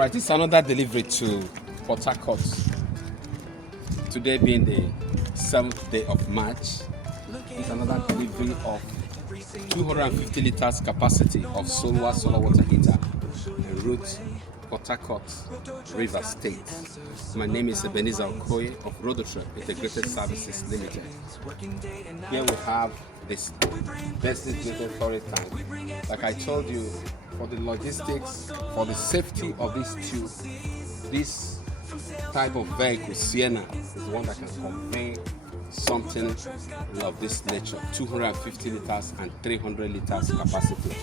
Alright, it's another delivery to Port Harcourt. Today being the 7th day of March, it's another delivery of 250 liters capacity of SOLWAH Solar Water Heater en route Port Harcourt, River State. My name is Ebenezer Okoye of RODOTREP Integrated Services Limited. Here we have this designated storage tank. Like I told you, for the logistics, for the safety of this tube, this type of vehicle, Sienna, is the one that can convey something of this nature. 250 liters and 300 liters capacity.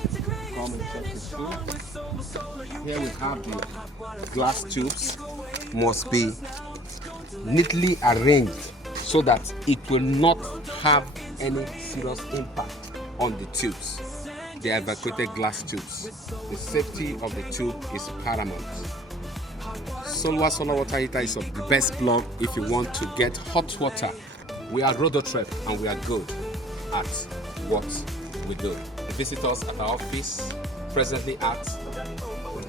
Come and check it through. Here we have the glass tubes, must be neatly arranged so that it will not have any serious impact on the tubes. They are evacuated glass tubes. The safety of the tube is paramount. SOLWAH Solar Water Heater is of the best plug if you want to get hot water. We are RODOTREP and we are good at what we do. Visit us at our office, presently at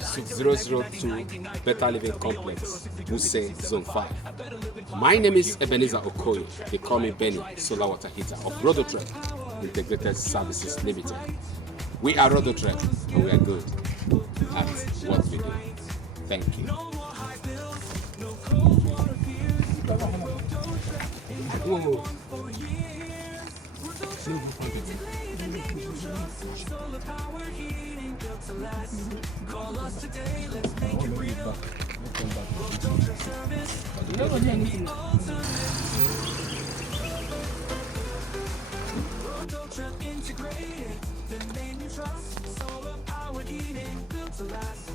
6002 Better Living Complex, Wuse, Zone 5. My name is Ebenezer Okoye. They call me Benny, Solar Water Heater of RODOTREP Integrated Services Limited. We are RODOTREP and we are good at what we do. Thank you. Whoa. Integrated, the name you trust, solar power heating, built to last.